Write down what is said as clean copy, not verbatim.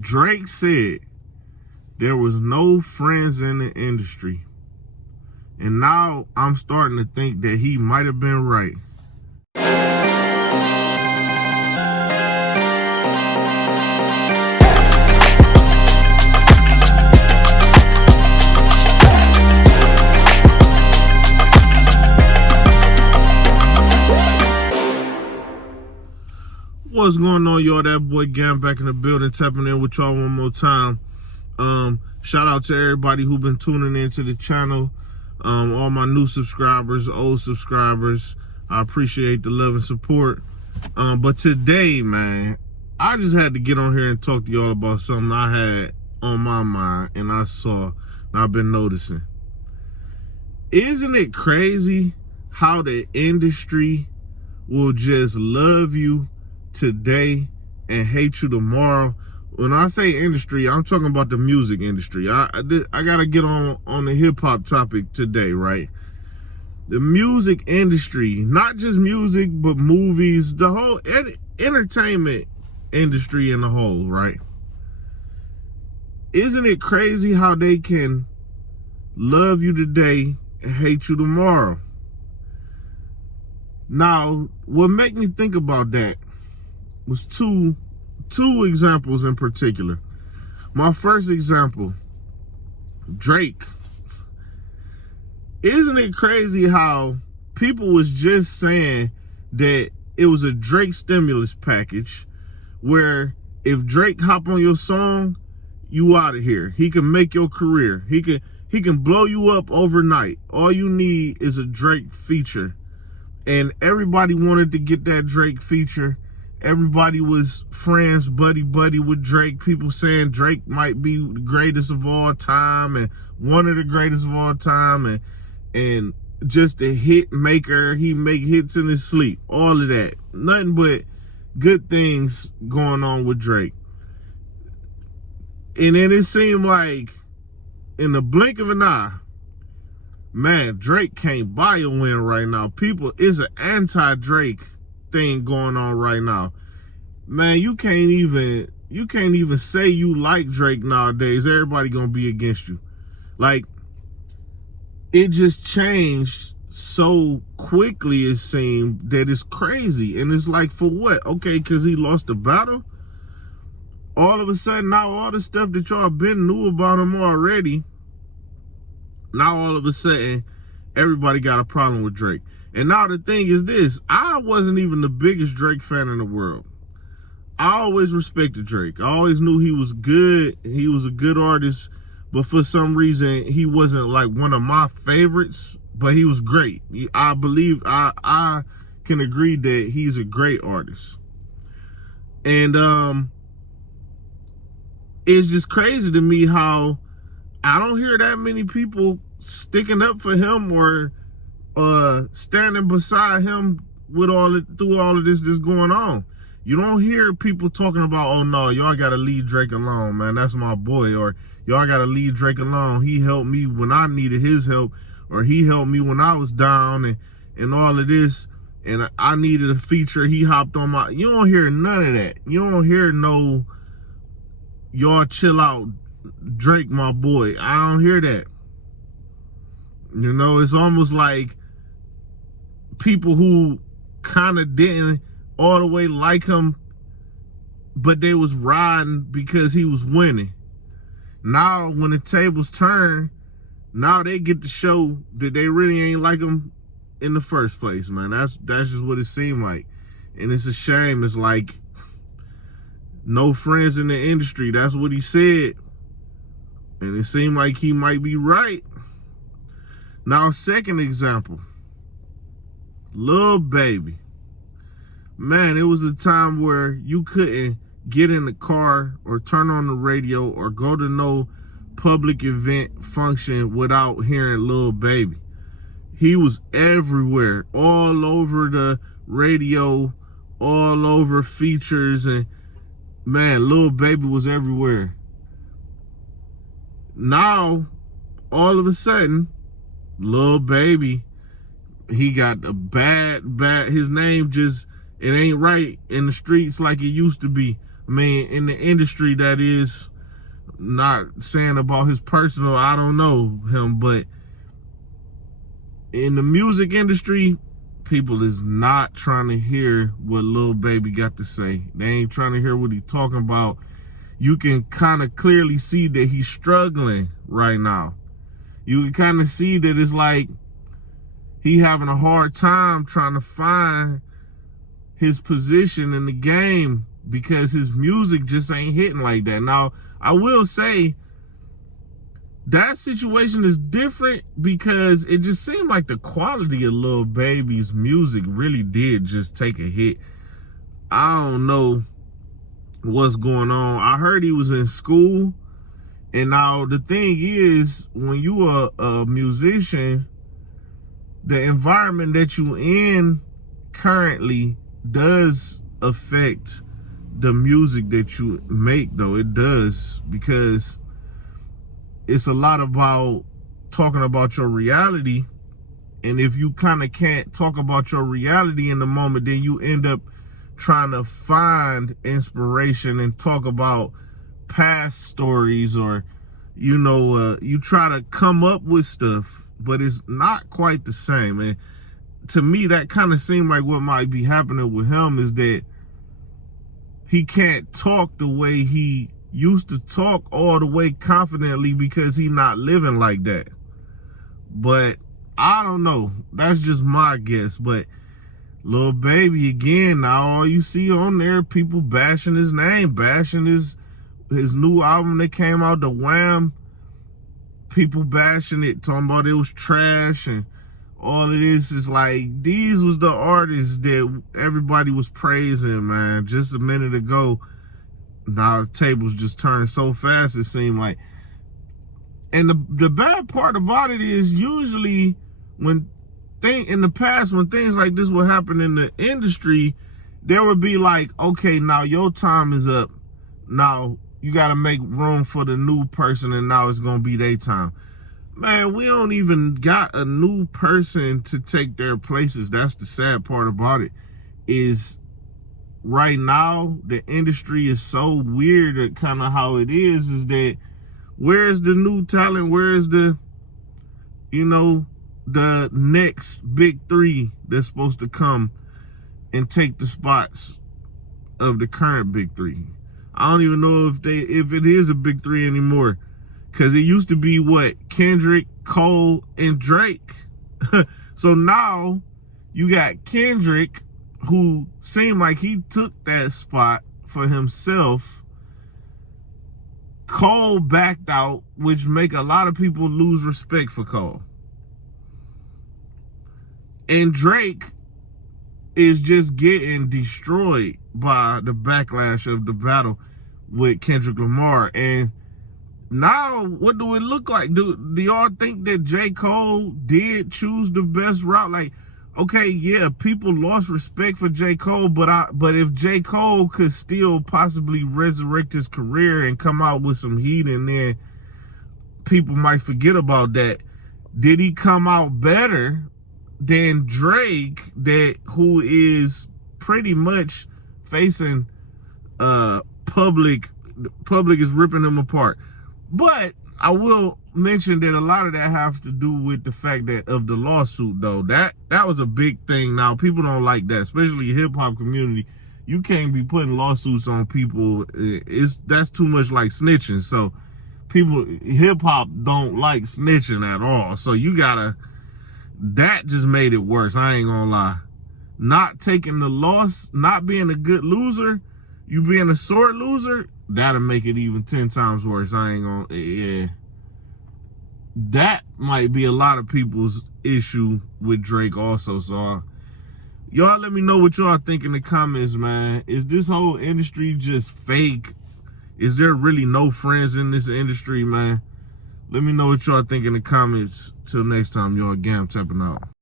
Drake said there was no friends in the industry. And now I'm starting to think that he might have been right. What's going on, y'all? That boy Gam back in the building, tapping in with y'all one more time. Shout out to everybody who been tuning into the channel. All my new subscribers, old subscribers. I appreciate the love and support. But today, man, I just had to get on here and talk to y'all about something I had on my mind and I saw and I've been noticing. Isn't it crazy how the industry will just love you today and hate you tomorrow? When I say industry, I'm talking about the music industry. I gotta get on the hip-hop topic today, right? The music industry, not just music, but movies, the whole entertainment industry in the whole, right? Isn't it crazy how they can love you today and hate you tomorrow? Now, what made me think about that was two examples in particular. My first example, Drake. Isn't it crazy how people was just saying that it was a Drake stimulus package where if Drake hop on your song, you out of here. He can make your career. He can blow you up overnight. All you need is a Drake feature. And everybody wanted to get that Drake feature. Everybody was friends, buddy with Drake. People saying Drake might be the greatest of all time and one of the greatest of all time and just a hit maker. He make hits in his sleep. All of that. Nothing but good things going on with Drake. And then it seemed like in the blink of an eye, man, Drake can't buy a win right now. It's an anti-Drake thing going on right now. Man, you can't even say you like Drake nowadays. Everybody gonna be against you. Like, it just changed so quickly, it seemed, that it's crazy. And it's like, for what? Okay, because he lost the battle? All of a sudden, now all the stuff that y'all been knew about him already, now all of a sudden, everybody got a problem with Drake. And now the thing is this, I wasn't even the biggest Drake fan in the world. I always respected Drake. I always knew he was good. He was a good artist. But for some reason, he wasn't like one of my favorites. But he was great. I believe, I can agree that he's a great artist. And it's just crazy to me how I don't hear that many people sticking up for him or standing beside him with through all of this that's going on. You don't hear people talking about, oh no, y'all gotta leave Drake alone, man. That's my boy. Or y'all gotta leave Drake alone. He helped me when I needed his help, or he helped me when I was down and all of this. And I needed a feature. He hopped on my. You don't hear none of that. You don't hear no, y'all chill out, Drake, my boy. I don't hear that. You know, it's almost like people who kind of didn't all the way like him, but they was riding because he was winning. Now, when the tables turn, now they get to show that they really ain't like him in the first place, man. That's just what it seemed like. And it's a shame. It's like, no friends in the industry. That's what he said. And it seemed like he might be right. Now, second example, Lil Baby. Man, it was a time where you couldn't get in the car or turn on the radio or go to no public event function without hearing Lil Baby. He was everywhere, all over the radio, all over features, and man, Lil Baby was everywhere. Now, all of a sudden, Lil Baby, he got a bad, his name just, it ain't right in the streets like it used to be. I mean, in the industry, that is, not saying about his personal, I don't know him, but in the music industry, people is not trying to hear what Lil Baby got to say. They ain't trying to hear what he talking about. You can kind of clearly see that he's struggling right now. You can kind of see that it's like he having a hard time trying to find his position in the game because his music just ain't hitting like that. Now, I will say that situation is different because it just seemed like the quality of Lil Baby's music really did just take a hit. I don't know what's going on. I heard he was in school, and now the thing is, when you are a musician, the environment that you in currently does affect the music that you make, though. It does, because it's a lot about talking about your reality, and if you kind of can't talk about your reality in the moment, then you end up trying to find inspiration and talk about past stories, or you try to come up with stuff, but it's not quite the same. And to me, that kind of seemed like what might be happening with him is that he can't talk the way he used to talk all the way confidently because he's not living like that. But I don't know. That's just my guess. But Lil Baby, again, now all you see on there, people bashing his name, bashing his new album that came out, The Wham. People bashing it, talking about it was trash, and all of this is like, these was the artists that everybody was praising, man, just a minute ago. Now the tables just turning so fast, it seemed like. And the bad part about it is, usually in the past, when things like this would happen in the industry, there would be like, okay, now your time is up. Now you got to make room for the new person, and now it's going to be their time. Man, we don't even got a new person to take their places. That's the sad part about it, is right now the industry is so weird at kind of how it is that where's the new talent? Where's the next big three that's supposed to come and take the spots of the current big three? I don't even know if it is a big three anymore, because it used to be what? Kendrick, Cole, and Drake. So now you got Kendrick, who seemed like he took that spot for himself. Cole backed out, which make a lot of people lose respect for Cole. And Drake is just getting destroyed by the backlash of the battle with Kendrick Lamar. And now, what do it look like? Do y'all think that J. Cole did choose the best route? Like, okay, yeah, people lost respect for J. Cole, but if J. Cole could still possibly resurrect his career and come out with some heat, and then people might forget about that, did he come out better than Drake, who is pretty much facing public is ripping him apart? But I will mention that a lot of that has to do with the fact that of the lawsuit, though. That was a big thing. Now, people don't like that, especially hip-hop community. You can't be putting lawsuits on people. That's too much like snitching. So hip-hop don't like snitching at all. So that just made it worse. I ain't gonna lie. Not taking the loss, not being a good loser, you being a sore loser, that'll make it even 10 times worse. Yeah. That might be a lot of people's issue with Drake also. So y'all let me know what y'all think in the comments, man. Is this whole industry just fake? Is there really no friends in this industry, man? Let me know what y'all think in the comments. Till next time, y'all. Again, I'm tapping out.